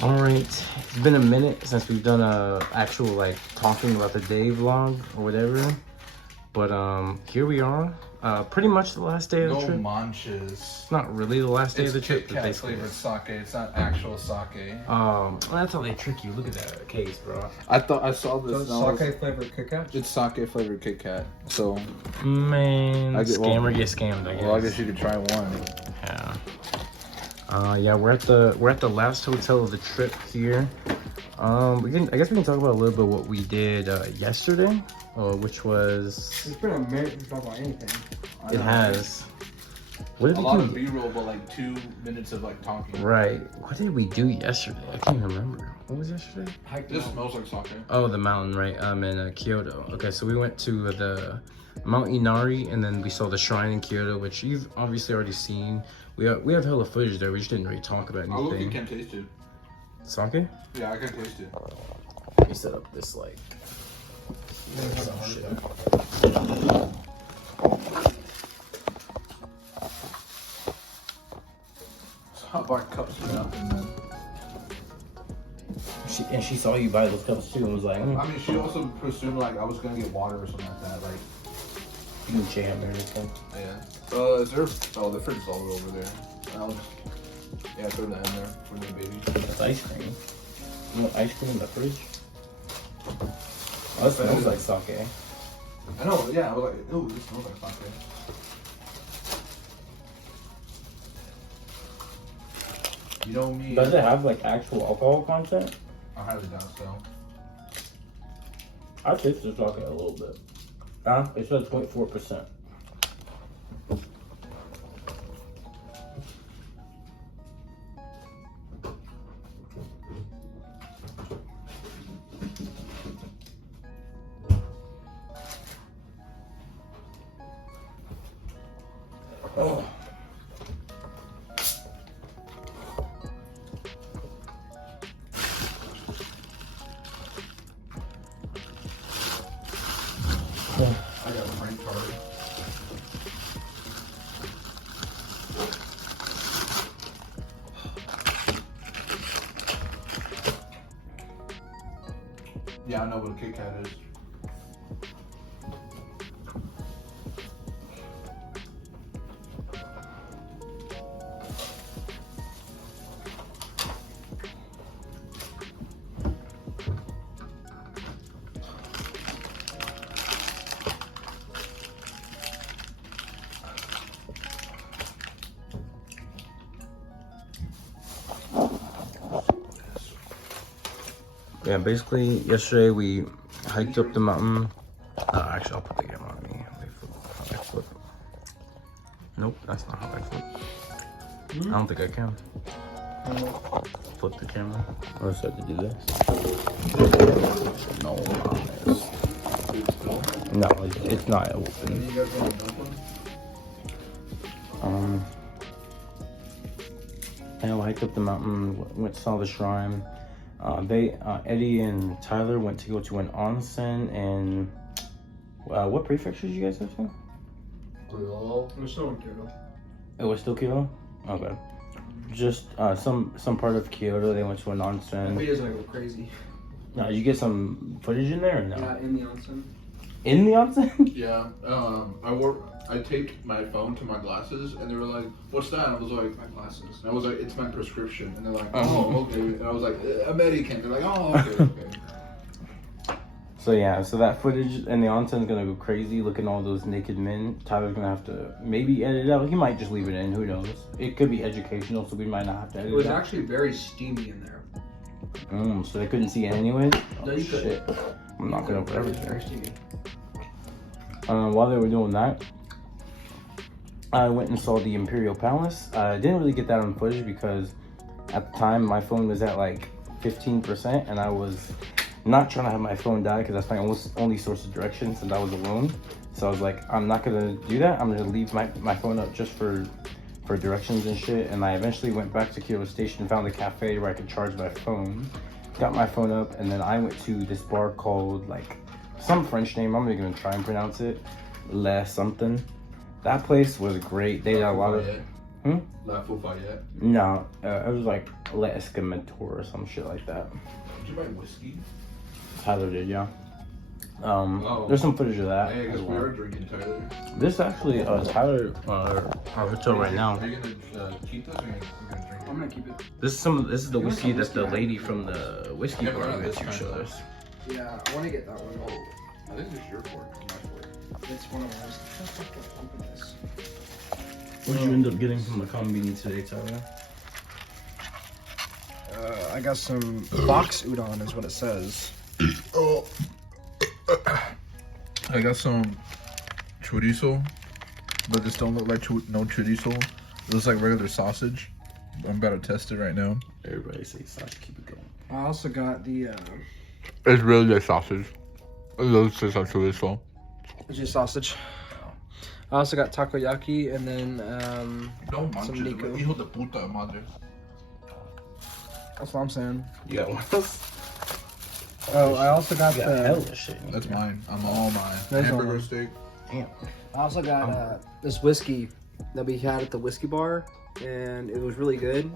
All right, it's been a minute since we've done a actual like talking about the day vlog or whatever, but here we are. Pretty much the last day of the trip. No manches. It's not really the last day of the trip. It's Kit Kat flavored sake. It's not actual sake. That's how they trick you. Look at that case, bro. I thought I saw this. Sake flavored Kit Kat? It's sake flavored Kit Kat. So, man, scammer get scammed. I guess. Well, I guess you could try one. Yeah. Yeah, we're at the last hotel of the trip here. I guess we can talk about a little bit what we did yesterday, which was. It's been a minute to talk about anything. It has. What did a lot of B-roll, but like 2 minutes of like talking. Right. What did we do yesterday? I can't even remember. What was yesterday? This smells like sake. Oh, the mountain, right? In Kyoto. Okay, so we went to the Mount Inari, and then we saw the shrine in Kyoto, which you've obviously already seen. We have hella footage there. We just didn't really talk about anything. I look, you can't taste it. Sake? Yeah, I can taste it. Let me set up this like. Hot bar cups or nothing, man. She saw you buy those cups too and was like, I mean, she also presumed like I was gonna get water or something like that. Like, you can jam or anything. Yeah. Is there? Oh, the fridge is all over there. Yeah, throw that in there for me, baby. That's ice cream. You want ice cream in the fridge? Oh, that smells like sake. I know. Yeah, I was like, ooh, this smells like sake. You know me. Does it have like actual alcohol content? I highly doubt so. I tasted sake a little bit. It says 0.4%. Oh. I got a prank party. Yeah, I know what a Kit Kat is. Yeah, basically yesterday we hiked up the mountain. Actually, I'll put the camera on me. How I flip. Nope, that's not how I flip. I don't think I can. Flip the camera. Or I said to do this. No, no, it's not open. And we hiked up the mountain, went saw the shrine. Eddie and Tyler went to go to an onsen, and what prefecture did you guys go to? It was still in Kyoto. It was still Kyoto? Okay. Just some part of Kyoto, they went to an onsen. The videos like go crazy. Now, did you get some footage in there or no? Yeah, in the onsen. In the onsen? Yeah. I taped my phone to my glasses, and they were like, "What's that?" And I was like, "My glasses." And I was like, "It's my prescription." And they're like, "Oh, okay." And I was like, "American." They're like, "Oh, okay, okay." So yeah, so that footage in the onsen is gonna go crazy. Looking at all those naked men. Tyler's gonna have to maybe edit it out. He might just leave it in. Who knows? It could be educational, so we might not have to edit it. It was out. actually very steamy in there. So they couldn't see it anyways. No, you shit. I'm not gonna put everything. Very steamy. While they were doing that, I went and saw the Imperial Palace. I didn't really get that on footage because at the time my phone was at like 15%, and I was not trying to have my phone die because that's my only source of direction since I was alone. So I was like, I'm not gonna do that. I'm gonna leave my phone up just for directions and shit. And I eventually went back to Kyoto Station, found a cafe where I could charge my phone, got my phone up, and then I went to this bar called like some French name. I'm not gonna try and pronounce it. Le something. That place was great. They had a lot of La Fayette. No, it was like La Escamator or some shit like that. Did you buy whiskey? Tyler did, yeah. There's some footage of that. Hey, I guess as we well. are drinking, Tyler. This actually, Tyler, our hotel right now. Are you gonna keep this or are you gonna drink it? I'm gonna keep it. This is the whiskey that the lady from the whiskey Yeah, but bar not went this to kind, showed though. us. Yeah, I want to get that one. I think this is your fork, not my fork. It's one of ours. Open this. What did you end up getting from the combini today, Tyler? I got some box udon, is what it says. Oh. I got some chorizo, but this don't look like no chorizo. It looks like regular sausage. I'm about to test it right now. Everybody say sausage, keep it going. I also got the It's really like sausage. It looks just like chorizo. it's just sausage. I also got takoyaki and then No some manches, Nico. hijo de puta madre. That's what I'm saying. You got one of those? Oh, I also got You got hella the. shit. in That's here. mine. I'm all mine. There's Hamburger one. steak. Damn. I also got this whiskey that we had at the whiskey bar, and it was really good.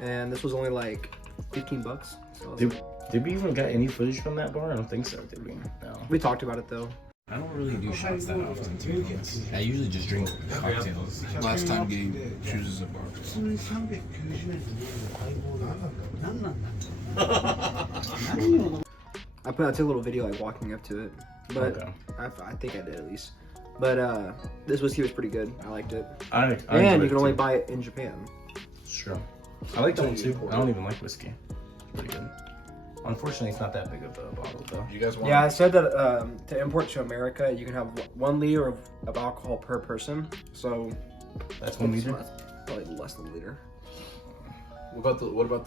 And this was only like $15. So I was like- Did we even got any footage from that bar? I don't think so, did we? No. we talked about it though. I don't really do shots that often, to be honest. I usually just drink cocktails. Last time Gabe chooses a bar. I took a little video like walking up to it, but Okay. I think I did at least. But this whiskey was pretty good. I liked it. I And enjoyed you it can only too. buy it in Japan. It's true. I like that one too. I don't even like whiskey. It's pretty good. Unfortunately, it's not that big of a bottle though. You guys want? Yeah, I said that to import to America, you can have 1 liter of alcohol per person. So That's 1 liter. that's probably less than a liter. What about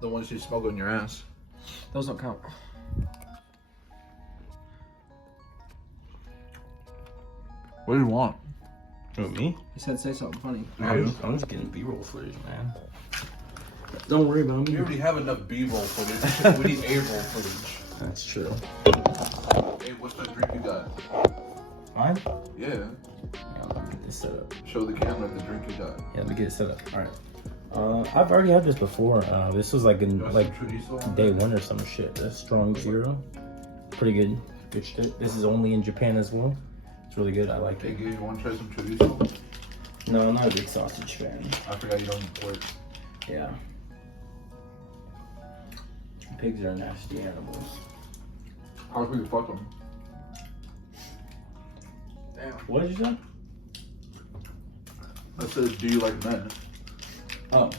the ones you smuggle in your ass? Those don't count. What do you want? Who, me? He said say something funny. I'm just getting B-roll footage, man. Don't worry about We me. already have enough B-roll footage. We need A-roll footage. That's true. Hey, what's that drink you got? Mine? Yeah. Yeah, let me get this set up. Show the camera the drink you got. Yeah, let me get it set up. All right. I've already had this before. This was like in You want like some chorizo on day that? 1 or some shit. The strong zero. Pretty good. Good shit. This is only in Japan as well. It's really good. I like Hey, it. Gabe, you want to try some chorizo? No, I'm not a big sausage fan. I forgot you don't eat pork. Yeah. Pigs are nasty animals. How can we fuck them? Damn. What did you say? I said, do you like men? Oh.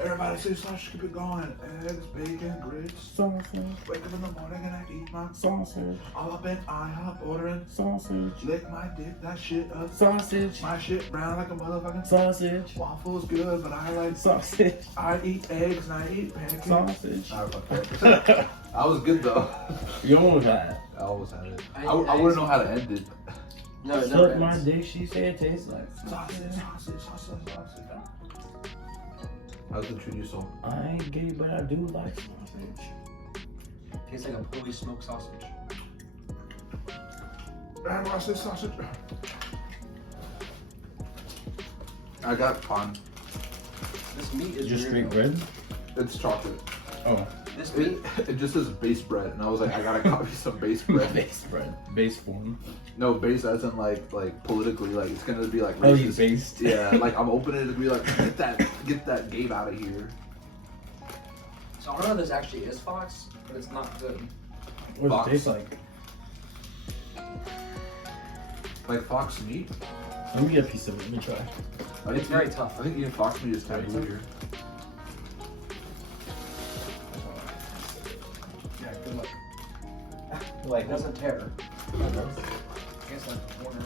Everybody say sausage, keep it going. Eggs, bacon, grits. Sausage. Wake up in the morning and I eat my Sausage. all up in IHOP ordering. Sausage. Lick my dick, that shit up. Sausage. My shit brown like a motherfucking Sausage. waffles good, but I like Sausage. I eat eggs and I eat pancakes. Sausage. Alright, fuck that. I was good though. You almost had. I always had it. I wouldn't know how to end it. No, it Suck never my ends. dick, she said it tastes like Sausage, sausage, sausage, sausage. How's the chorizo? I ain't gay, but I do like sausage. Tastes like a fully smoked sausage. And I say sausage. I got pan. This meat is Just straight weird, bread? It's chocolate. Oh. though. This meat. It just says base bread, and I was like, I gotta copy some base bread. Base bread. Base form. No, base as in like politically, like it's gonna be like Oh, you racist. based? Yeah, like I'm opening it to be like, get that Gabe out of here. So I don't know if this actually is Fox, but it's not good. What Fox. does it taste like? Like fox meat. Let me get a piece of it. Let me try. I It's think very eating- tough. I think eating fox meat is kind of Very weird. Yeah, good luck. Like, It doesn't tear. I guess like a corner.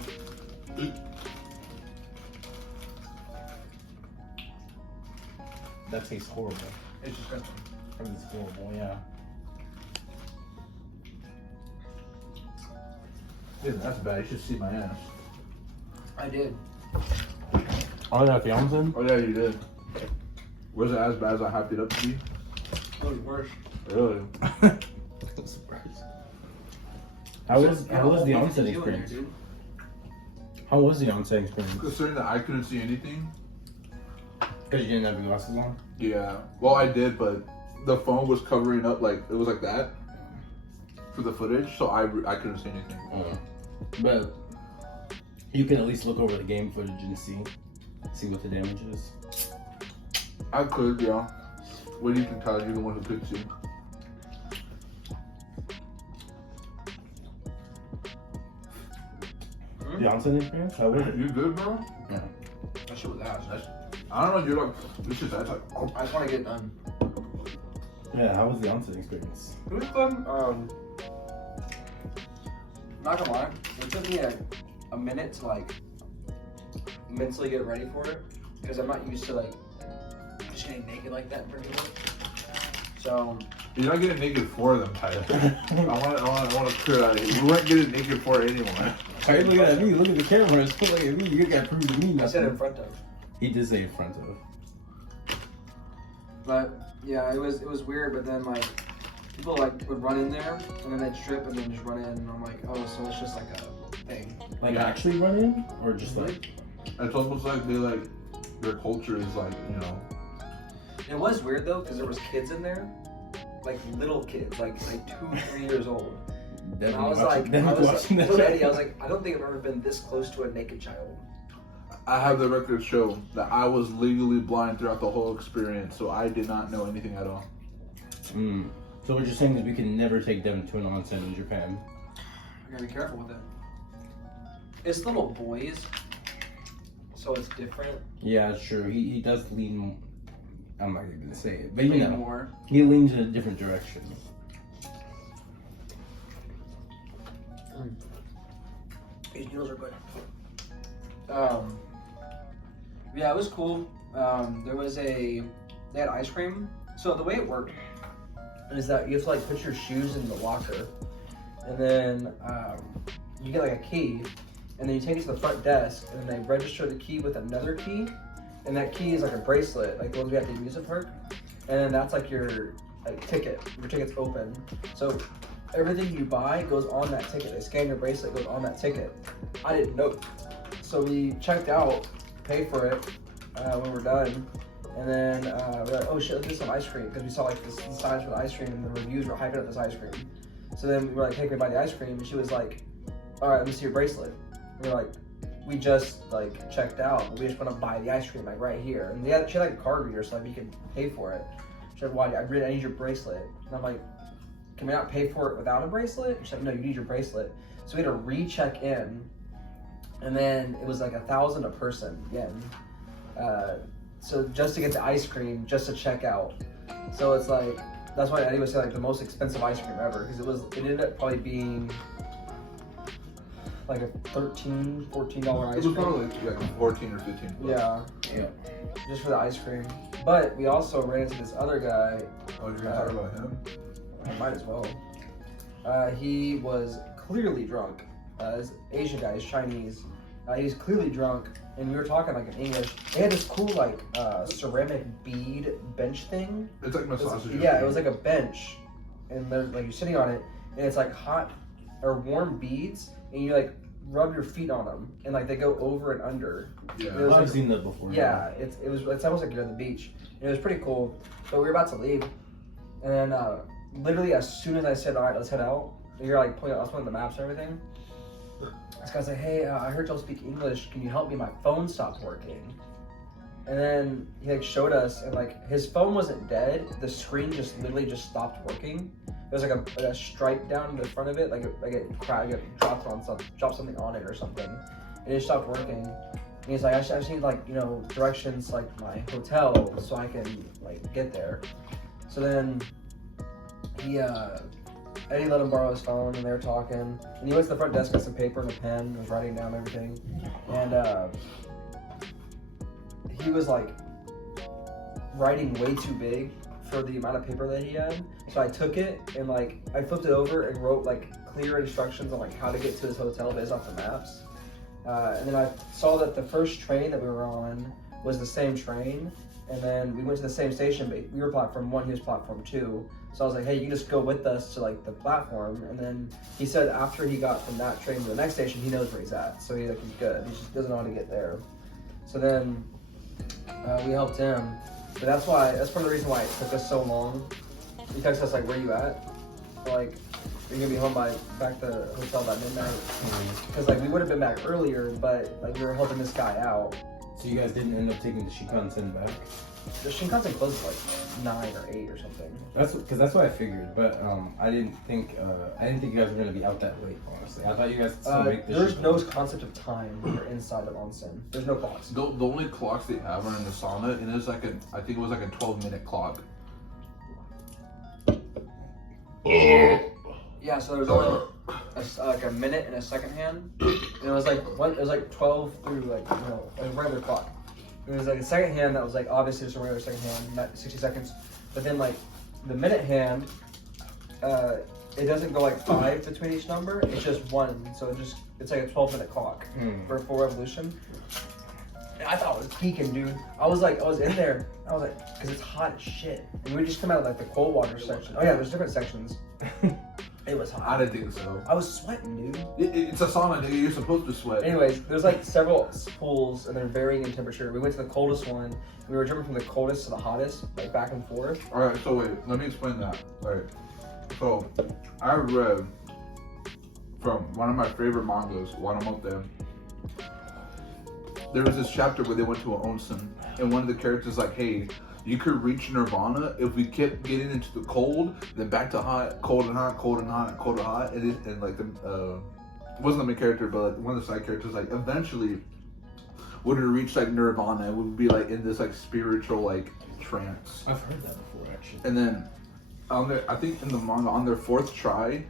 that tastes horrible. It's just good. That is horrible, yeah. Yeah, that's bad. You should see my ass. I did. Oh, yeah, the almond? Oh yeah, you did. Was it as bad as I hyped it up to be? It was worse. Really? I'm surprised. How was the onset experience? How was the onset experience? Considering that I couldn't see anything. Because you didn't have your glasses on? Yeah. Well, I did, but the phone was covering up, like, it was like that for the footage, so I couldn't see anything. But you can at least look over the game footage and see what the damage is. I could, yeah. What do you think, Tyler? You're the one who could see. The onset experience? How was it? You good, bro? Yeah. That shit was ass. I don't know, you're like, this is, that's like, oh. I just want to get done. Yeah, how was the onset experience? It was fun. Not gonna lie, it took me a minute to like mentally get ready for it because I'm not used to like just getting naked like that for anyone. So You're not getting naked for them, Tyler. I want to clear that out of here. You weren't getting naked for anyone. Why are you looking at me? Look at the camera. Look at me. You gotta prove to me nothing. I said in front of. He did say in front of. But yeah, it was weird. But then like people like would run in there and then they'd strip and then just run in, and I'm like, oh, so it's just like a thing. Like actually run in, or just like? It's almost like they like their culture is like, you know. It was weird though because there was kids in there, like little kids, like 2-3 years old. And I was like, I was like, I don't think I've ever been this close to a naked child. I have the record show that I was legally blind throughout the whole experience, so I did not know anything at all. So what you're saying is we can never take Devin to an onsen in Japan. I gotta be careful with it. It's little boys, so it's different. Yeah, it's true. He does lean. I'm not even gonna say it, but you Lean know, more. he leans in a different direction. These noodles are good. Yeah, it was cool. They had ice cream. So the way it worked is that you have to like put your shoes in the locker, and then you get like a key, and then you take it to the front desk, and then they register the key with another key, and that key is like a bracelet, like the ones we have to use at park, and then that's like your ticket. Your ticket's open, so everything you buy goes on that ticket. They scan your bracelet, goes on that ticket. I didn't know, so we checked out, paid for it when we're done. And then we're like, oh shit, let's get some ice cream, because we saw like the signs for the ice cream and the reviews were hyping up this ice cream. So then we were like, hey, can we buy the ice cream? And she was like, all right, let me see your bracelet. And we were like, we just like checked out, but we just want to buy the ice cream like right here. And she had like a card reader, so like we could pay for it. She said, why? I need your bracelet. And I'm like, can we not pay for it without a bracelet? And she said, no, you need your bracelet. So we had to recheck in, and then it was like 1,000 a person yen. So just to get the ice cream, just to check out. So it's like, that's why Eddie was saying like the most expensive ice cream ever, because it ended up probably being like a $13, $14 ice cream. It was probably like 14 or 15 bucks. Yeah, just for the ice cream. But we also ran into this other guy. Oh, you're gonna talk about him? I might as well. He was clearly drunk. This Asian guy, he's Chinese. He was clearly drunk, and we were talking like in English. They had this cool like ceramic bead bench thing. It's like massages. Yeah, it was like a bench, and like you're sitting on it, and it's like hot or warm beads, and you like rub your feet on them, and like they go over and under. Yeah, I've seen that before. Yeah, it's almost like you're on the beach. And it was pretty cool. But we were about to leave, and then literally as soon as I said, all right, let's head out, you're like I was pulling the maps and everything. This guy's like, hey, I heard y'all speak English. Can you help me? My phone stopped working. And then he like showed us, and like his phone wasn't dead. The screen just literally just stopped working. There was like a stripe down the front of it, like it dropped something on it or something, and it stopped working. And he's like, I just need like directions like my hotel so I can like get there. So then Eddie let him borrow his phone, and they were talking. And he went to the front desk, got some paper and a pen, and was writing down everything. And he was like writing way too big for the amount of paper that he had. So I took it and like I flipped it over and wrote like clear instructions on like how to get to his hotel based off the maps. And then I saw that the first train that we were on was the same train, and then we went to the same station, but we were platform 1, he was platform 2. So I was like, hey, you can just go with us to like the platform. And then he said after he got from that train to the next station, he knows where he's at. So he's good. He just doesn't know how to get there. So then we helped him. But that's part of the reason why it took us so long. He texted us like, where you at? Like, are you gonna be home back to the hotel by midnight? Because like we would have been back earlier, but like we were helping this guy out. So you guys didn't end up taking the Shinkansen back? The Shinkansen closed at like 9 or 8 or something. That's what I figured, but I didn't think you guys were gonna be out that late. Honestly, I thought you guys still make the There's no concept of time when you're inside of onsen. There's no clocks. The only clocks they have are in the sauna, and it's like I think it was like a 12-minute clock. Yeah, so there was only like a minute and a second hand, and it was like 12 through like a regular clock. There was like a second hand that was like obviously just a regular second hand, not 60 seconds. But then like the minute hand, it doesn't go like 5 between each number. It's just 1, so it's like a 12-minute clock for a full revolution. And I thought it was peaking, dude. I was in there. I was like, because it's hot as shit. And we just come out of like the cold water section. Oh yeah, there's different sections. It was hot. I didn't think so. I was sweating, dude. It's a sauna, nigga. You're supposed to sweat. Anyways, there's like several pools and they're varying in temperature. We went to the coldest one. We were jumping from the coldest to the hottest, like back and forth. All right, so wait, let me explain that. All right, so I read from one of my favorite mangas while I'm up there. There was this chapter where they went to an onsen, and one of the characters like, hey, you could reach nirvana if we kept getting into the cold, then back to hot, cold and hot, cold and hot, cold and hot, and like the it wasn't the main character, but like one of the side characters, like eventually would have reached like nirvana and would be like in this like spiritual like trance. I've heard that before actually. And then I think in the manga on their 4th try,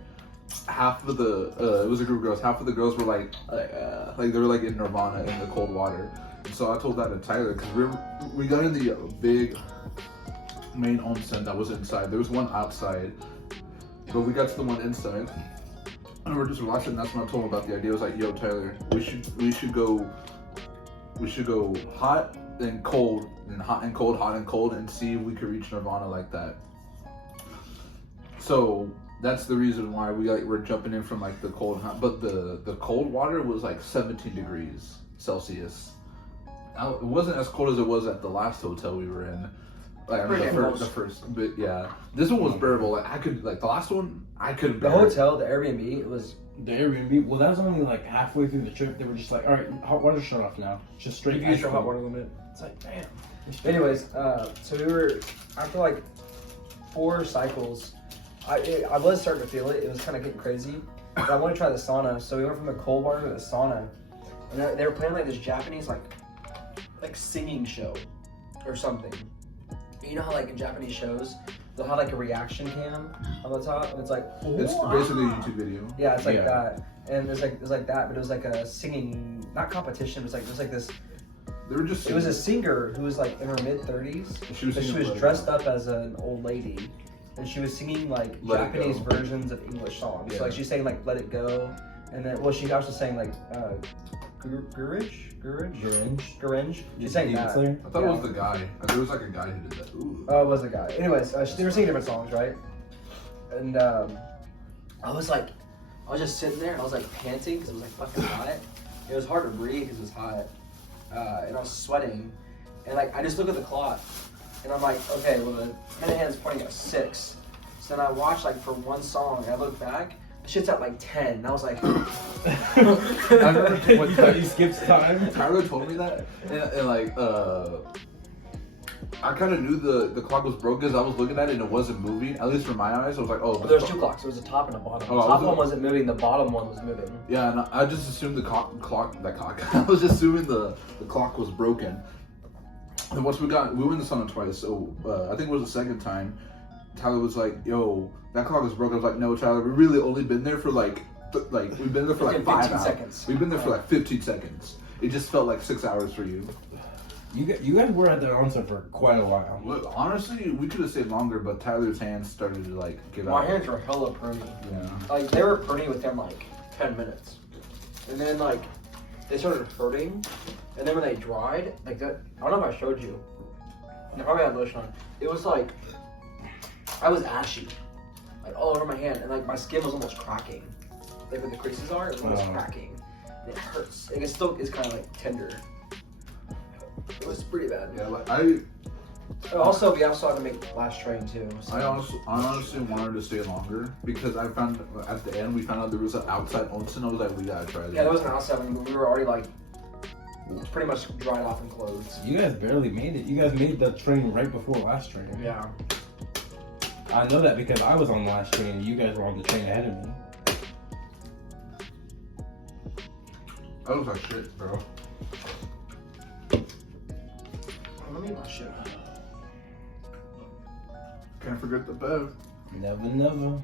half of the it was a group of girls. Half of the girls were like they were like in nirvana in the cold water. And so I told that to Tyler because we got in the big main onsen that was inside. There was one outside, but we got to the one inside, and we're just watching. That's when I told him about the idea. I was like, "Yo, Tyler, we should go hot and cold and hot and cold, hot and cold, and see if we could reach nirvana like that." So that's the reason why we're jumping in from like the cold and hot. But the cold water was like 17 degrees Celsius. Now, it wasn't as cold as it was at the last hotel we were in. Like the first, but yeah, this one was bearable. Like I could, like the last one, I couldn't. The hotel, the Airbnb, it was. The Airbnb. Well, that was only like halfway through the trip. They were just like, all right, hot water shut off now. Just straight. Use your hot water limit. It's like, damn. Anyways, so we were after like 4 cycles. I was starting to feel it. It was kind of getting crazy. But I want to try the sauna, so we went from the cold water to the sauna, and they were playing like this Japanese like singing show or something. You know how like in Japanese shows they'll have like a reaction cam on the top, and it's like it's basically a YouTube video. Yeah, it's like that, and it's like that, but it was like a singing, not competition. It was like this. They were just. It was a singer who was like in her mid-30s. She was dressed up as an old lady, and she was singing like Japanese versions of English songs. Yeah. So like she's saying like "Let It Go," and then she sang like Gurage. She's saying that. I thought it was the guy. There was like a guy who did that. Ooh. Oh, it was the guy. Anyways, they were singing different songs, right? And I was just sitting there and I was like panting because it was like fucking hot. It was hard to breathe because it was hot, and I was sweating. And like I just look at the clock, and I'm like, okay, well the minute hand's pointing at 6. So then I watched like for one song, and I look back. Shit's at like 10, and I was like, I remember when he skips time. Tyler told me that, and like, I kind of knew the clock was broke because I was looking at it and it wasn't moving. At least from my eyes, I was like, oh. There was 2 clocks. There was a top and a bottom. The top one wasn't moving. The bottom one was moving. Yeah, and I just assumed the clock. I was just assuming the clock was broken. And once we went in the sauna twice. So I think it was the second time. Tyler was like, yo, that clock is broken. I was like, no, Tyler, we've really only been there for we've been there for like 5 hours. Seconds. We've been there for like 15 seconds. It just felt like 6 hours for you. You guys were at the onsen for quite a while. Look, honestly, we could have stayed longer, but Tyler's hands started to like get out. My hands were hella pruny. Yeah. Like they were pruny within like 10 minutes. And then like they started hurting, and then when they dried, like that, I don't know if I showed you. I probably had lotion on. It was like, I was ashy, like all over my hand, and like my skin was almost cracking. Like where the creases are, it was almost cracking. And it hurts. Like it still is kind of like tender. It was pretty bad. Yeah, like Also, we also had to make last train too. So. I honestly wanted to stay longer because I found at the end we found out there was an outside onsen. I was like, we gotta try this. Yeah, there was an outside one, but we were already like pretty much dried off and closed. You guys barely made it. You guys made the train right before last train. Yeah. I know that because I was on the last train and you guys were on the train ahead of me. That was like shit, bro. Let me eat my shit. Can't forget the bev. Never, never.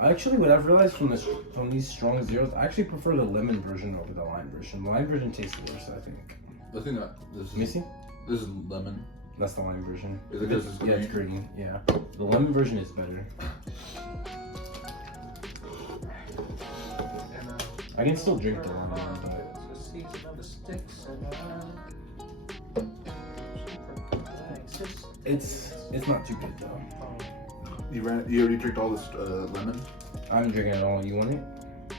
Actually, what I've realized from these strong zeros, I actually prefer the lemon version over the lime version. The lime version tastes worse, I think. The thing that this Missy? is lemon. That's the lime version. Is it because it's green? Yeah, it's green. Yeah. The lemon version is better. I can still drink the lemon one, but it's not too good though. You already drank all this lemon? I'm drinking it all. You want it?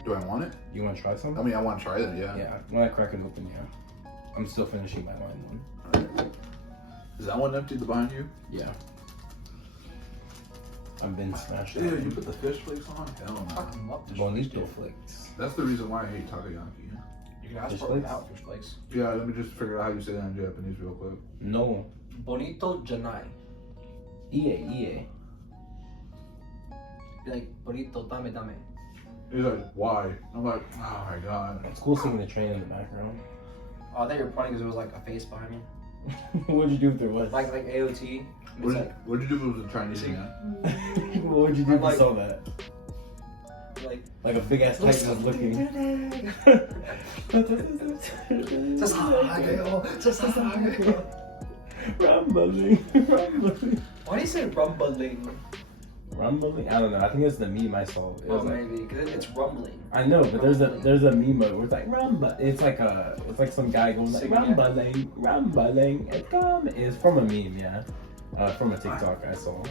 Do I want it? You want to try some? I mean, I want to try it, yeah. Yeah. When I crack it open, yeah. I'm still finishing my lime one. Is that one empty behind you? Yeah. I've been smashed. Yeah, you put the fish flakes on? Hell no. Fucking love fish Bonito flakes. flakes. That's the reason why I hate takoyaki. You can ask Fish for it flakes? without fish flakes. Yeah, let me just figure out how you say that in Japanese real quick. No. Bonito janai. EA. Be like, bonito dame dame. He's like, why? I'm like, oh my god. It's cool seeing the train in the background. Oh, I thought you were pointing because there was like a face behind me. What'd you do if there was? Like AOT. It's like, What'd you do if it was a Chinese thing? What would you do if you like- saw that? like, A big ass titan was looking. Rumbling. Why do you say rumbling? Rumbling? I don't know. I think it's the meme I saw. It was Oh, like, maybe, because it's rumbling. I know, but there's a meme where it's like rumble. It's like some guy going like Singing it. rumbling. It's from a meme, yeah. From a TikTok I saw.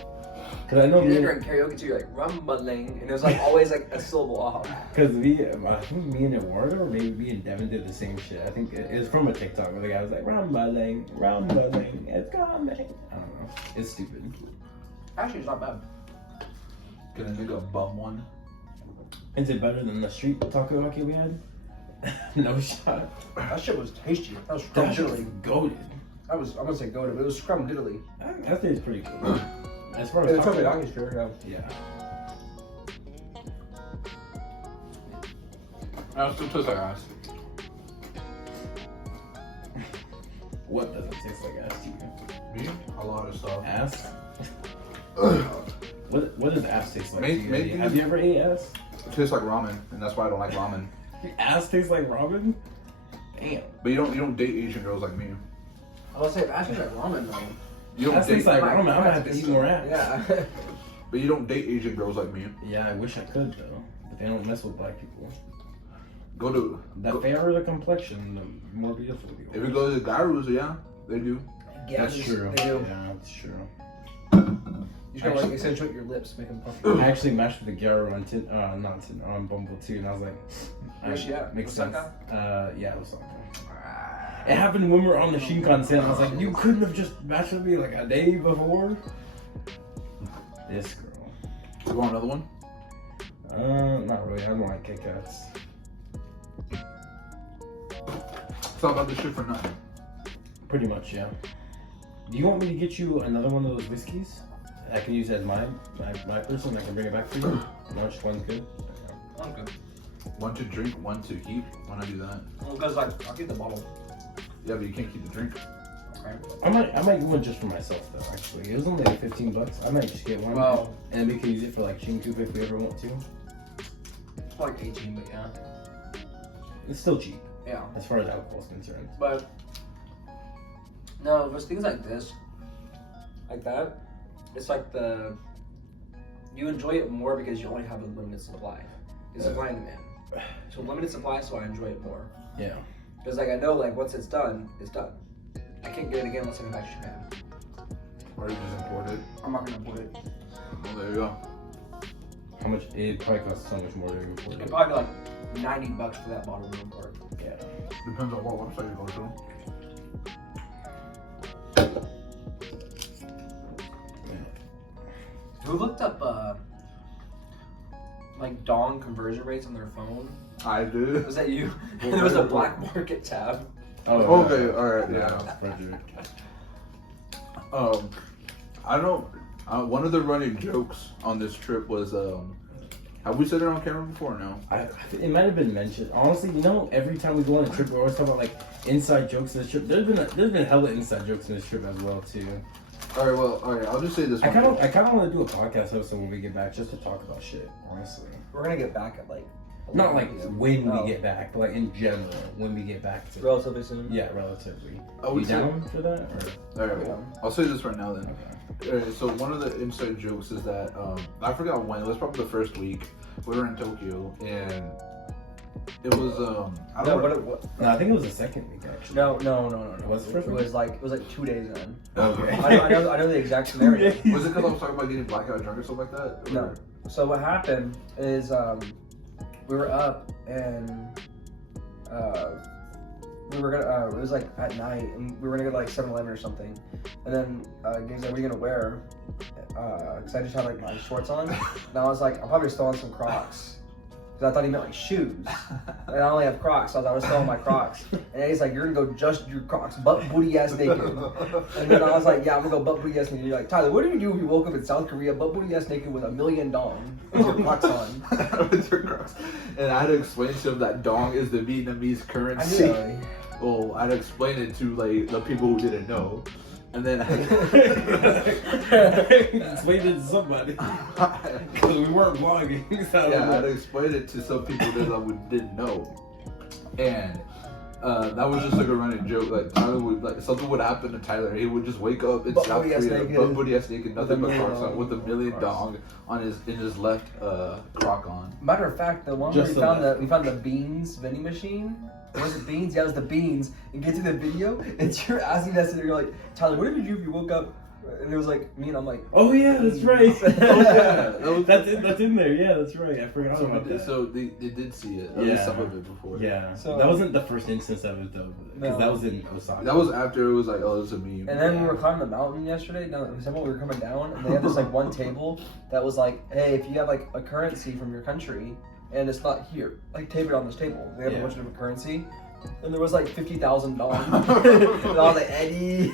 Cause I know You me. did during karaoke too, you're like rumbling, and it was like always like a syllable off. Cause I think me and Eduardo, or maybe me and Devin did the same shit. I think it's from a TikTok where the guy was like rumbling, it's coming. I don't know. It's stupid. Actually, it's not bad. Can a nigga bum one? Is it better than the street takoyaki we had? No shot. That shit was tasty. That was That shit was scrum goated. I'm gonna say goated, but it was scrum diddly. That tastes pretty good. As far Yeah, as the takoyaki's sure, yeah. yeah. I still taste like ass. What doesn't taste like ass to you? Me? A lot of stuff. Ass? What does ass taste like to you? Maybe- Have you ever ate ass? It tastes like ramen, and that's why I don't like ramen. Ass tastes like ramen? Damn. But you don't date Asian girls like me. I was say if ass tastes like ramen though. You don't Ass date, tastes like Like, ramen. I'm gonna have to eat more ass. Yeah. but you don't date Asian girls like me. Yeah, I wish I could though. But they don't mess with black people. Go to The fairer the complexion, the more beautiful you if are. you go to the Garus, yeah, they do. Yeah, That's true. They do. Yeah, that's true. You just gotta like accentuate your lips, make them puffy. I actually matched with the Gyaro on Bumble too, and I was like, Where's she at? Makes Osaka? sense. Yeah, Osaka. It happened when we were on the Shinkansen. I was like, you couldn't have just matched with me like a day before. This girl. You want another one? Not really. I don't like Kit Kats. Talk about this shit for nothing. Pretty much, yeah. Do you want me to get you another one of those whiskeys? I can use as my person. I can bring it back for you. No, just one's good. Okay. One to drink, one to keep. Why not do that? Well, because like I'll keep the bottle. Yeah, but you can't keep the drink. Okay. I might get one just for myself though. Actually, it was only like $15. I might just get one. Well, And we can use it for like Chinkup if we ever want to. it's like 18, but yeah. It's still cheap Yeah. as far as alcohol is concerned. But no, there's things like this, like that. It's like you enjoy it more because you only have a limited supply. It's supply and demand. So limited supply, so I enjoy it more. Yeah. Because like I know like once it's done, it's done. I can't get it again unless I go back to Japan. Or you just import it. I'm not gonna import it. Well, there you go. How much? It probably costs so much more to import It'd it. probably be like $90 for that bottle to import. Yeah. Depends on what website you go to. Who looked up like dong conversion rates on their phone? I did. Was that you? There was a black market tab. Oh, Okay, alright, yeah. Frederick. I don't know. One of the running jokes on this trip was, have we said it on camera before? No. It might have been mentioned. Honestly, you know, every time we go on a trip, we always talk about like inside jokes in this trip. There's been hella inside jokes in this trip as well too. Alright, I'll just say this. I kind of want to do a podcast episode when we get back, just to talk about shit. Honestly, We're gonna get back at like. not like 11 when p.m. we get back, but like in general when we get back to. Relatively soon. Yeah, relatively. I would You say- down for that? Or? Alright, well, I'll say this right now then. Alright, so one of the inside jokes is that, I forgot when, it was probably the first week. We were in Tokyo, and it was, I don't know. No, I think it was the second week actually. No. Was it first It week? was like 2 days in. Okay. I know the exact scenario. Was it because I was talking about getting blackout drunk or something like that? Or- No. So what happened is we were up and we were gonna it was like at night and we were gonna go to like 7-Eleven or something, and then Gabe's like, "What are you gonna wear?" Because I just had like my shorts on, and I was like, "I'm probably still on some Crocs." Because I thought he meant like shoes, and I only have Crocs, so I was still on my Crocs. And he's like, "You're gonna go just your Crocs, butt booty ass naked." And then I was like, "Yeah, I'm gonna go butt booty ass naked." You're like, "Tyler, what do you do if you woke up in South Korea, butt booty ass naked with $1 million dong with your Crocs on?" With your Crocs. And I had to explain to him that dong is the Vietnamese I currency. knew that. Well, I had to explain it to like the people who didn't know. And then Explain it to somebody. Because we weren't vlogging. So I had to explain it to some people that didn't know. And that was just like a running joke. Like Tyler would like something would happen to Tyler. He would just wake up in Butt South booty ass Korea, naked. butt booty ass naked, nothing but $1 Crocs on, million with $1 million Crocs. dong on in his left Croc on. Matter of fact, the one Just where so we found the beans vending machine. Was it beans? Yeah, it was the beans. And get to the video, and you're asking us, and you're like, "Tyler, what did you do if you woke up?" And it was like me, and I'm like, Oh yeah, that's right. Oh, yeah, that's in there. Yeah, that's right. I forgot So, about that. so they did see it. At Yeah. least some of it before. Yeah, So- that wasn't the first instance of it though, because No. that was in Osaka. That was after it was like, oh, it's a meme. And then we were climbing the mountain yesterday. No, it was when we were coming down, and they had this like one table that was like, "Hey, if you have like a currency from your country, and it's not here, like tape it on this table." They have a bunch of different currency, and there was like $50,000. And I was like, "Eddie."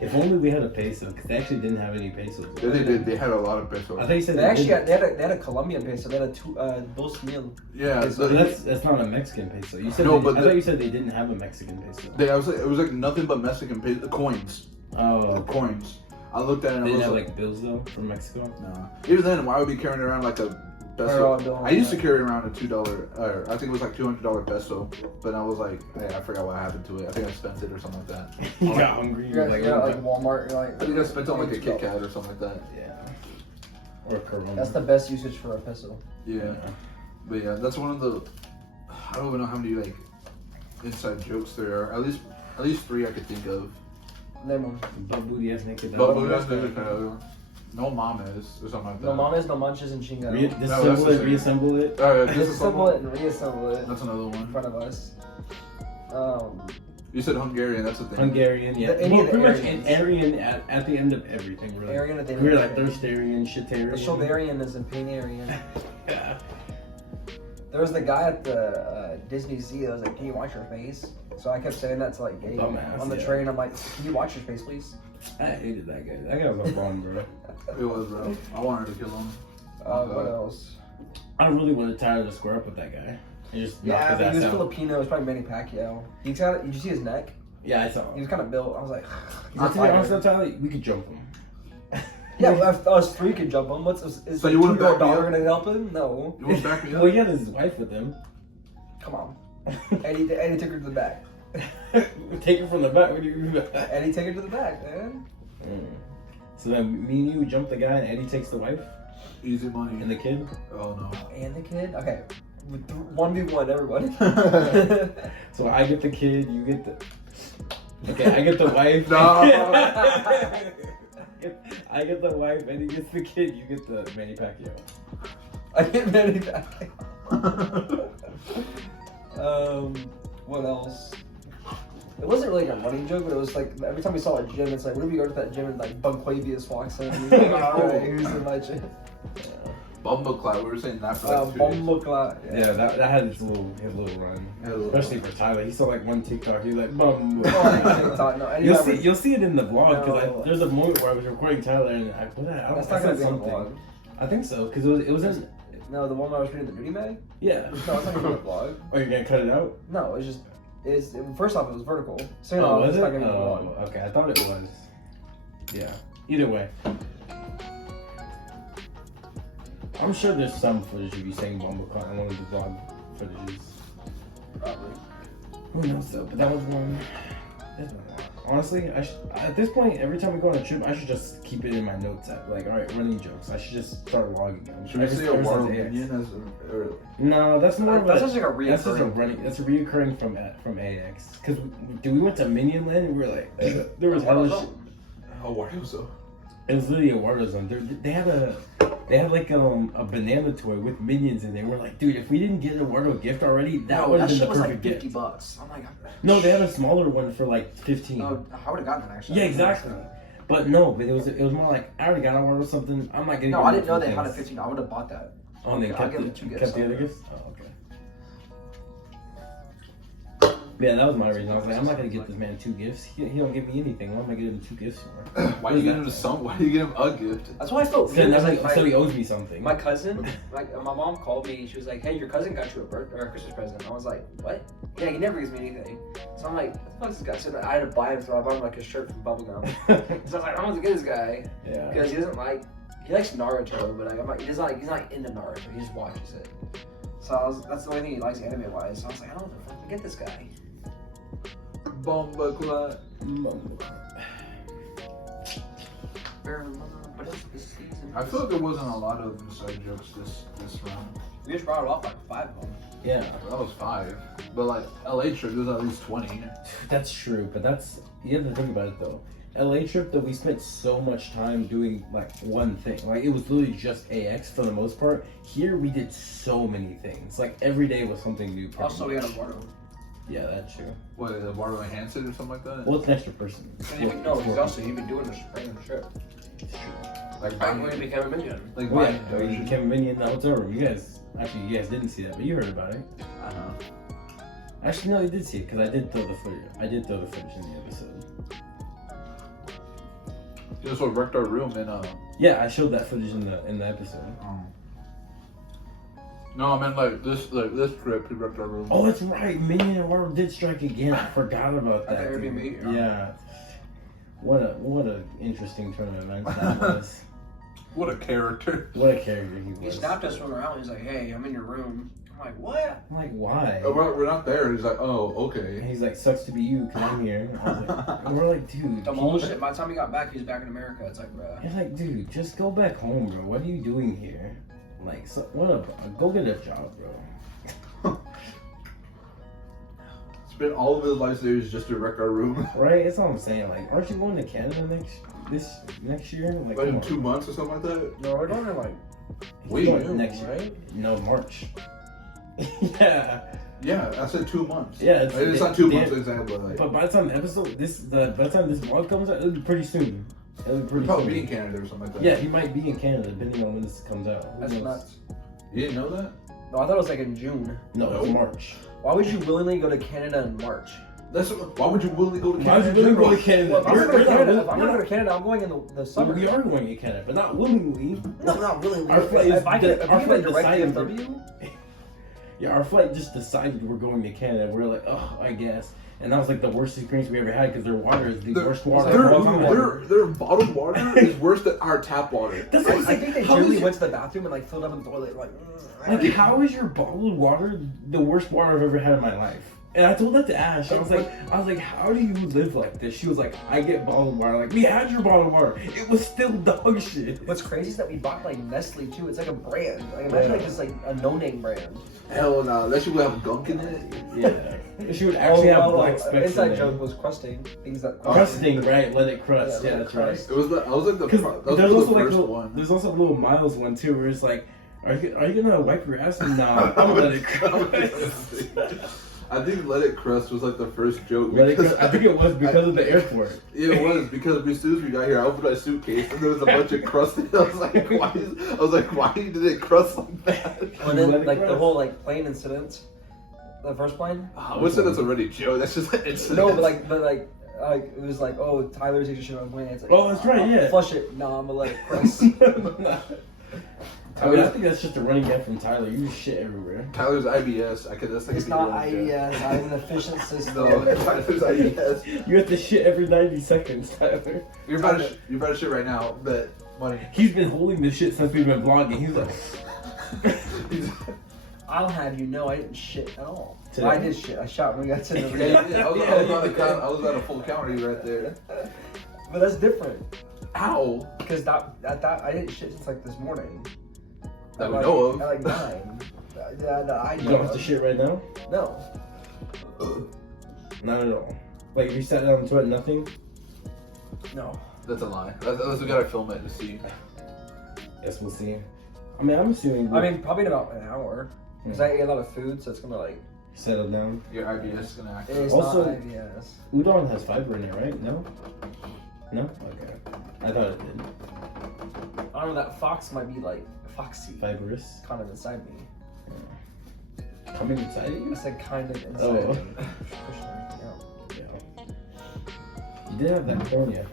If only we had a peso, because they actually didn't have any pesos. Yeah, they did. They had a lot of pesos. I think you said They actually didn't. they had a Colombian peso. They had a dos mil. Yeah, So that's not a Mexican peso. You said No, they, but I thought you said they didn't have a Mexican peso. I was like, it was like nothing but Mexican coins. Oh, Coins. I looked at it and they I didn't was have like, like bills though from Mexico. no. Even then, why would we be carrying around like a peso? I used to carry around a $2, or I think it was like $200 peso, but I was like, hey, I forgot what happened to it. I think I spent it or something like that. You got hungry. You're Like, like Walmart. You're like, I think I spent on like a Kit Kat or something like that. yeah. Or Corona. That's the best usage for a peso. Yeah. But yeah, that's one of the, I don't even know how many like inside jokes there are. At least 3 I could think of. Name them. Butt booty ass naked. But that's no mames or something like that. No mames, no manches, and chinga. Disassemble it, reassemble it. Disassemble it and reassemble it That's another in one. front of us. You said Hungarian, that's the thing. Hungarian, yeah. The- any Well, of the pretty much Aryans. Aryan at the end of everything. We're like, Aryan at the end we're of like everything. Thirstarian, Shitarian. The Shouldarian is in Painarian. Yeah. There was the guy at the Disney Sea that was like, "Can you watch your face?" So I kept saying that to like Gabe Dumbass, on the yeah. train. I'm like, "Can you watch your face, please?" I hated that guy. That guy was a bum, bro. It was, bro. I wanted to kill him. What else? I really wanted Tyler to square up with that guy. And just knock Yeah, his he ass was out. Filipino. It was probably Manny Pacquiao. Did you see his neck? Yeah, I saw He him. was kind of built. I was like, he's I'll a tell you fighter. honestly, Tyler, we could jump him. Yeah, well, if us 3 could jump him. Is So the you wouldn't 2-year-old back me daughter up? gonna help him? No. You want to back me up? Well, he had his wife with him. Come on. Eddie took her to the back. Take her from the back. What do you mean by that? Eddie took her to the back, man. So then me and you jump the guy and Eddie takes the wife? Easy money. And the kid? Oh no. And the kid? Okay. 1v1, everybody. So I get the kid, you get the... Okay, I get the wife. No. I get the wife, and he gets the kid, you get the Manny Pacquiao. I get Manny Pacquiao. What else? It wasn't really like a running joke, but it was like every time we saw a gym, it's like, what if we go to that gym and like Bunquavius walks in? He's like, alright, who's in my gym? Bumbleclad, we were saying that for like 2 days. Bumbleclad. Yeah, that had his little run. Especially for Tyler. He saw like one TikTok, he was like, bum. You'll see it in the vlog, because there's a moment where I was recording Tyler and I put that out. That's not gonna be in the vlog. I think so, because it was in... No, the one where I was reading the nudie mag? Yeah. No, it's not gonna be in the vlog. Oh, you're gonna cut it out? No, first off, it was vertical. Second Oh, off, was it's it? not gonna be in the Oh, vlog. okay, I thought it was. Yeah. Either way. I'm sure there's some footage of you saying Bumbleclad in one of the vlog footages. Probably. Who knows though, but that was one. There's been a lot. Honestly, at this point, every time we go on a trip, I should just keep it in my notes app. Like, alright, running jokes. I should just start logging them. Should we say a water minion as No, that's more of a... That's just like a reoccurring. That's just a running... That's a reoccurring from AX. Because we went to Minion Land and we were like... there was hella shit. Oh, Wario. It was literally a water zone. They have like a banana toy with minions in there. We're like, dude, if we didn't get a Wario gift already, that would have been the perfect gift. $50. I'm like, No, they had a smaller one for like 15. oh, I would have gotten that actually. Yeah, exactly. But no, but it was more like I already got a Wario something. I'm not getting. No, I didn't know they had a 15. I would have bought that. Oh, and they I'll give them 2 gifts. kept the other gifts. Oh, okay. Yeah, that was my reason. I was like, I'm not gonna get this man 2 gifts. He don't give me anything. Why am I getting him 2 gifts for? Why do you get him Why do you get him a gift? That's why I felt weird. So he owes me something. My cousin, my mom called me. She was like, "Hey, your cousin got you a Christmas present." I was like, "What?" Yeah, he never gives me anything. So I'm like, "What the fuck is this guy?" So I had to buy him. So I bought him like a shirt from Bubblegum. So I was like, "I don't want to get this guy because he doesn't like. He likes Naruto, but like, he's not into Naruto. He just watches it. So that's the only thing he likes anime wise. So I was like, I don't know if I can get this guy. Bumbleclad. I feel like there wasn't a lot of inside jokes this round. We just brought it off like 5 of them. Yeah. That was 5. But like LA trip, there's at least 20. That's true, but you have to think about it though. LA trip that we spent so much time doing like one thing. Like it was literally just AX for the most part. Here we did so many things. Like every day was something new. Also, we had a Wario. Yeah, that's true. What, a Wario enhanced it or something like that? Well, it's an extra person. He's been doing this random trip. It's true. Like Back when he became a minion. Like Well, buying yeah, he became a minion in the hotel room. You guys didn't see that, but you heard about it. Actually, no, you did see it because I did throw the footage. in the episode. You just wrecked our room and Yeah, I showed that footage in the episode. No, I meant like this trip he wrecked our room. Oh, that's right. Minion and Wario did strike again. I forgot about that. At the Airbnb. Yeah. What a interesting turn of events that was. What a character. What a character he was. He snapped us from around. He's like, "Hey, I'm in your room." I'm like, "What?" I'm like, why? Oh, we're not there. He's like, oh, okay. And he's like, sucks to be you, because I'm here. I was like, and we're like, dude. Bullshit. By the time he got back, he was back in America. It's like, bruh. You're like, dude, just go back home, bro. What are you doing here? Like, go get a job, bro. Spent all of his life savings just to wreck our room. Right? That's what I'm saying. Like, aren't you going to Canada next year? Like in 2 months or something like that? No, we're going to like. Wait, next year, right? No, March. Yeah. Yeah, I said 2 months. Yeah, it's not 2 months exactly. Like, but by the time the vlog comes out, it'll be pretty soon. It'll be pretty probably soon. be in Canada or something like that. Yeah, he might be in Canada depending on when this comes out. Who That's knows? nuts. You didn't know that? No, I thought it was like in June. No, it's March. Why would you willingly go to Canada in March? Why would you willingly go to Canada? Why would you willingly go to Canada? Well, if I'm going to go to Canada, I'm going in the summer. We are going to Canada, but not willingly. No, not willingly. Our flight If I get a direct DFW. Yeah, our flight just decided we're going to Canada. We're like, oh, I guess. And that was like the worst experience we ever had because their water is the worst water of all time. Their bottled water is worse than our tap water. That's what I think they generally went to the bathroom and like filled up in the toilet like how is your bottled water the worst water I've ever had in my life? And I told that to Ash. I was like, how do you live like this? She was like, I get bottled water. Like, we had your bottled water. It was still dog shit. What's crazy is that we bought like Nestle too. It's like a brand. Like imagine like this like a no-name brand. Hell no, that shit would have gunk in it. Yeah. She would actually have black specks in Inside there. joke was crusting. Things that Crusting, right? Let it crust. Yeah, that's right. It was. I was like the. That was There's the also like first little, one. there's also a little Miles one too, where it's like, are you gonna wipe your ass? Nah, I'm gonna let it crust. I think Let It Crust was like the first joke. I think it was because of the airport. Yeah, it was because as soon as we got here, I opened my suitcase and there was a bunch of crust. And I was like, why did it crust like that? And then like the whole like plane incident, the first plane. What's that? That's already a joke. That's just an incident. No, but like it was like, oh, Tyler's taking shit on the plane. It's like, Oh, that's right, yeah. Flush it. No, I'm gonna let it crust. I mean, I think that's just a running gag from Tyler. You just shit everywhere. Tyler's IBS. That's like It's not IES. I have an efficient system. No, Tyler's IBS. You have to shit every 90 seconds, Tyler. You're about to shit right now. Bet money. He's been holding this shit since we've been vlogging. He's like, I'll have you know I didn't shit at all. Today? I did shit. I shot when we got to the Yeah, I was about to full counter you right there. But that's different. Ow. Because that I didn't shit since like this morning. That we know of. At like 9. Yeah, I you know don't have of. to shit right now? No. Not at all. Like, if you sat down into it, nothing? No. That's a lie. Unless we gotta film it to see. Guess we'll see. I mean, I'm assuming. I mean, probably in about an hour. Because I ate a lot of food, so it's gonna like. Settle down. Your IBS is gonna act. It's Also- not IBS. Udon has fiber in it, right? No? No? Okay. I thought it did. I don't know, that fox might be like foxy. Fibrous. Kind of inside me. Coming inside of I you? said kind of inside Oh. me. Pushing everything out. Yeah. You did have that cornea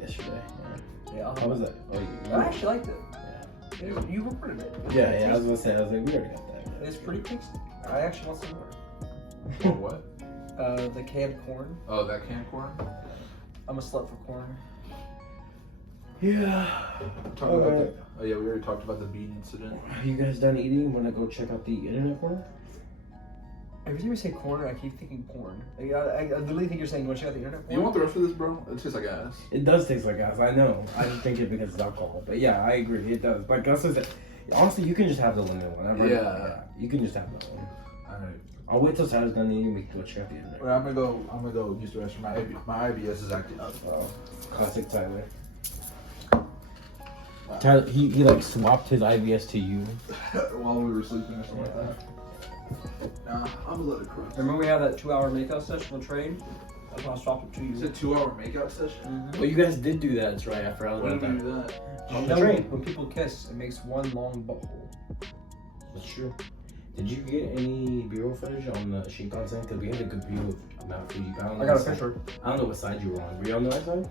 yesterday. Yeah. How was that? Oh, I actually liked it. Yeah. You recorded it. Yeah, I was gonna say, I was like, we already got that. It's pretty tasty. I actually want some more. Or what? The canned corn. Oh, that canned corn? I'm a slut for corn. Yeah. Oh yeah, we already talked about the bean incident. Are you guys done eating? Wanna go check out the internet corner? Every time you say corn, I keep thinking porn. I literally think you're saying, you want to check out the internet porn? You want the rest of this, bro? It tastes like ass. It does taste like ass, I know. I just think it because it's alcohol. But yeah, I agree, it does. But Gus says that, honestly, you can just have the lemon one. Yeah. You can just have that one. Alright. I'll wait till Tyler's done eating, we can go check out the internet. Well, I'm gonna go use the restroom. My IBS is acting up. Classic Tyler. Tyler, he like swapped his IBS to you. While we were sleeping or something like that. Nah, I'm gonna let it cry. Remember we had that 2-hour makeout session on the train? That's when I swapped it to you. It's a 2-hour makeout session? Mm-hmm. Oh, you guys did do that, that's right. I forgot When about did we that. do that? On You the know, train. when people kiss, it makes one long butthole. That's true. Did you get any B-roll footage on the Shinkansen? Because we had a good view of Mount Fuji. But I got a picture. I don't know what side you were on. Were you on the right side?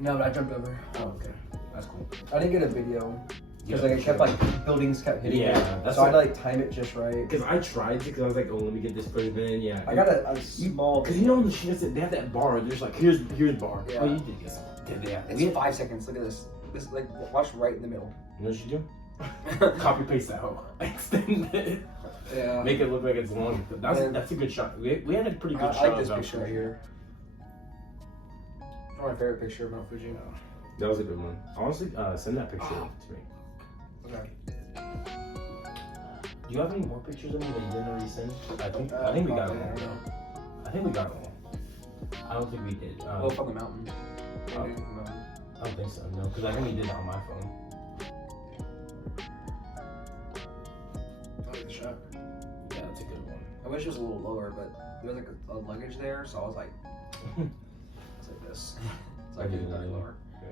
No, but I jumped over. Oh, okay. That's cool. I didn't get a video. Because Yeah, like it kept like buildings kept hitting Yeah, it. that's So I had to like- like time it just right. Because I tried to, because I was like, oh, let me get this footage. But then, yeah. I got a small. Because you know on the Shinkansen, they have that bar. There's like, here's bar. Yeah. Oh, you did get something. Did they have It's 5 seconds. Look at this. This like watch right in the middle. You know what you do? Copy paste that hoe. Extend it. Yeah. Make it look like it's long. That's a good shot. We had a pretty good I shot. like this of Mount picture right Fuji. here. That's my favorite picture of Mount Fuji. That was a good one. Honestly, send that picture to me. Okay. Do you have any more pictures of me that you didn't already send? I think we got probably, them I don't all. know. I think we got them all. I don't think we did. Oh, from the mountain. Oh. Maybe from the mountain. I don't think so. No, because I think we did it on my phone. I like the shot. Yeah, that's a good one. I wish it was a little lower, but there was like a luggage there, so I was like, it's like this. It's like getting better lower. Yeah,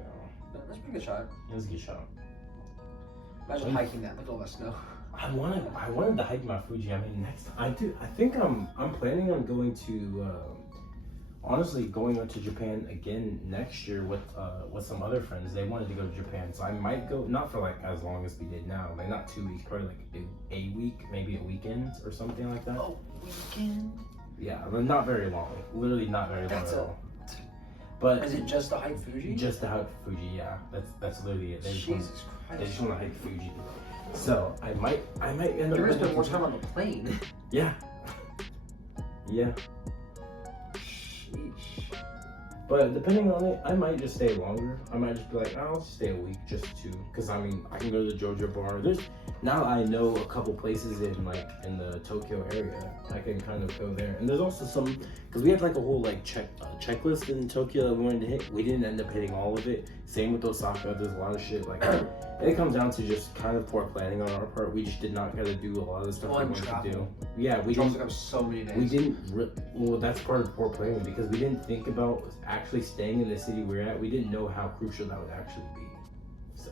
That's a pretty good shot. it was a good shot. Imagine hiking that. Look at all that snow. I wanted to hike Mount Fuji. I mean, next I think I'm planning on going to honestly going to Japan again next year with some other friends. They wanted to go to Japan, so I might go, not for like as long as we did now, like not 2 weeks, probably like a week, maybe a weekend or something like that. Oh, weekend. Yeah, but not very long. Literally not very long That's at a- all. But Is it just to hike Fuji? just to hike Fuji, yeah. That's literally it. They just want Jesus to hike Fuji. So I might end up. You're gonna going spend more to- time on the plane. Yeah. Yeah. Sheesh. But depending on it, I might just stay longer. I might just be like, I'll just stay a week just to, because I mean, I can go to the JOWP bar. Now I know a couple places in the Tokyo area. I can kind of go there. And there's also some, because we had like a whole like checklist in Tokyo that we wanted to hit. We didn't end up hitting all of it. Same with Osaka. There's a lot of shit like it comes down to just kind of poor planning on our part. We just did not get to do a lot of the stuff we wanted to do. Yeah, we didn't. Up so many days. We didn't. Well, that's part of poor planning because we didn't think about actually staying in the city we're at. We didn't know how crucial that would actually be. So,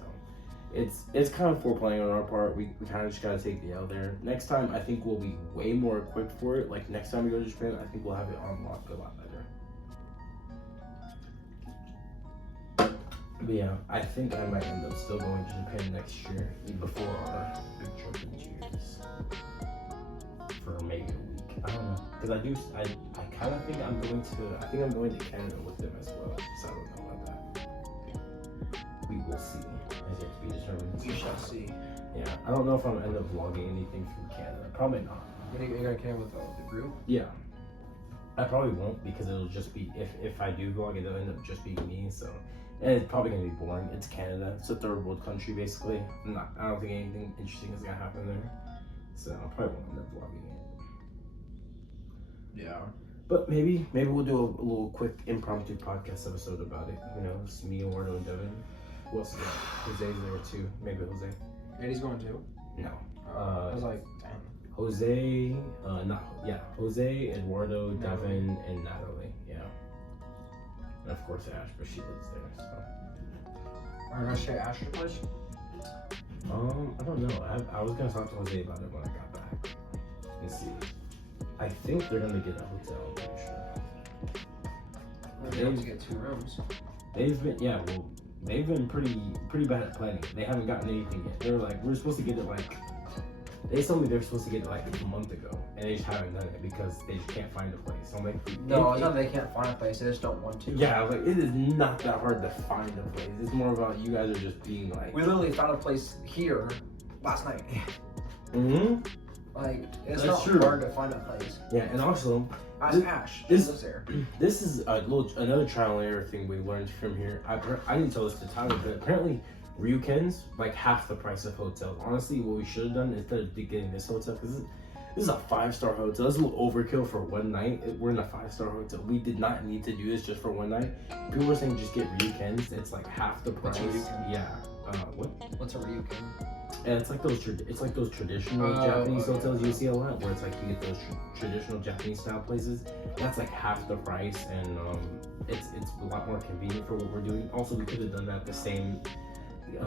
it's kind of poor planning on our part. We kind of just gotta take the L there. Next time, I think we'll be way more equipped for it. Like next time we go to Japan, I think we'll have it unlocked a lot better. But yeah, I think I might end up still going to Japan next year before our big trip in 2 years. For maybe a week. I don't know. Because I kind of think I'm going to Canada with them as well. So I don't know about that. We will see. As yet to be determined. We shall see. Yeah, I don't know if I'm going to end up vlogging anything from Canada. Probably not. You're going to Canada with the group? Yeah. I probably won't because it'll just be, if I do vlog, it'll end up just being me, so. And it's probably gonna be boring. It's Canada. It's a third world country, basically. I don't think anything interesting is gonna happen there. So I probably won't end up vlogging it. Yeah. But maybe we'll do a little quick impromptu podcast episode about it. You know, it's me, Eduardo, and Devin. Who else is there? Jose's there too. Maybe Jose. Eddie's going too? No. I was like, dang. Jose, Jose, Eduardo, Devin, and Natalie. Yeah. And of course Ash, but she lives there, so. Are you gonna share Ash's place? I don't know. I was gonna talk to Jose about it when I got back. Let's see. I think they're gonna get a hotel, I'm pretty sure. They're able to get 2 rooms. They've been pretty bad at planning. They haven't gotten anything yet. They were like, we're supposed to get it like, they told me they were supposed to get it like a month ago, and they just haven't done it because they just can't find a place. So I'm like, no, it's not that they can't find a place, they just don't want to. Yeah, like it is not that hard to find a place. It's more about you guys are just being like. We literally found a place here last night. Mm-hmm. Like, it's That's not true. hard to find a place. Yeah, and also, Ask Ash. She lives there. this is another trial and error thing we learned from here. I didn't tell this to Tyler, but apparently ryukens like half the price of hotels. Honestly, what we should have done instead of getting this hotel, because this is a 5-star hotel. This is a little overkill for one night. We're in a 5-star hotel. We did not need to do this just for one night. People were saying just get ryukens. It's like half the price. What's a ryuken? Yeah. What? What's a ryuken? And it's like those traditional Japanese hotels you see a lot, where it's like you get those traditional Japanese style places. That's like half the price, and it's a lot more convenient for what we're doing. Also, we could have done that the same a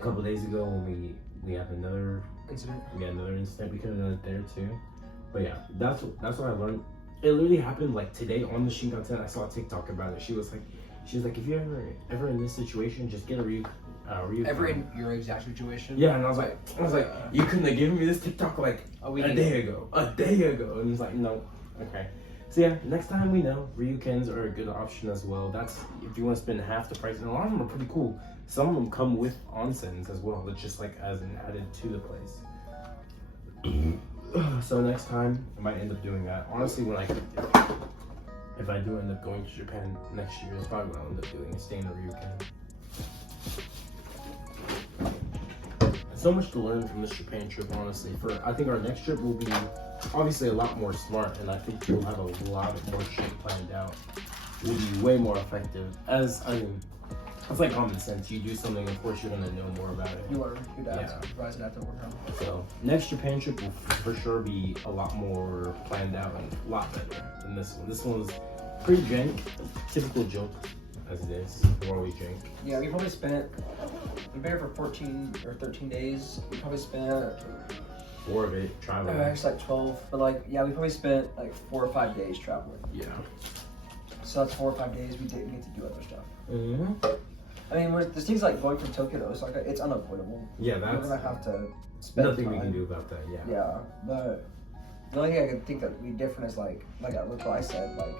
couple days ago when we had another incident. Yeah, another incident. We could have done it there too. But yeah, that's what I learned. It literally happened like today on the Shinkansen. I saw a TikTok about it. She was like, if you're ever in this situation, just get a ryuken. Ever in your exact situation? Yeah, and I was like, you couldn't have given me this TikTok like a day ago, and it's like, no, okay. So yeah, next time we know, ryukens are a good option as well. That's if you want to spend half the price, and a lot of them are pretty cool. Some of them come with onsens as well. It's just like as an added to the place. So next time, I might end up doing that. Honestly, if I do end up going to Japan next year, that's probably what I'll end up doing, is staying in a ryuken. So much to learn from this Japan trip, honestly. I think our next trip will be obviously a lot more smart, and I think we'll have a lot more shit planned out. We'll be way more effective. It's like common sense. You do something, of course, you're gonna know more about it. You learn. You rise and adapt and overcome. So next Japan trip will for sure be a lot more planned out and a lot better than this one. This one was pretty jank, typical JOWP as it is. Where we drink. Yeah, we probably spent. We've been here for 14 or 13 days. We probably spent 4 of it traveling. It's like 12, but we probably spent like 4 or 5 days traveling. Yeah. So that's 4 or 5 days we didn't get to do other stuff. Mm-hmm. I mean, there's things like going from Tokyo to Osaka. It's unavoidable. Yeah, we're gonna have to spend nothing time. we can do about that. Yeah. Yeah, but the only thing I can think that would be different is like what I said. Like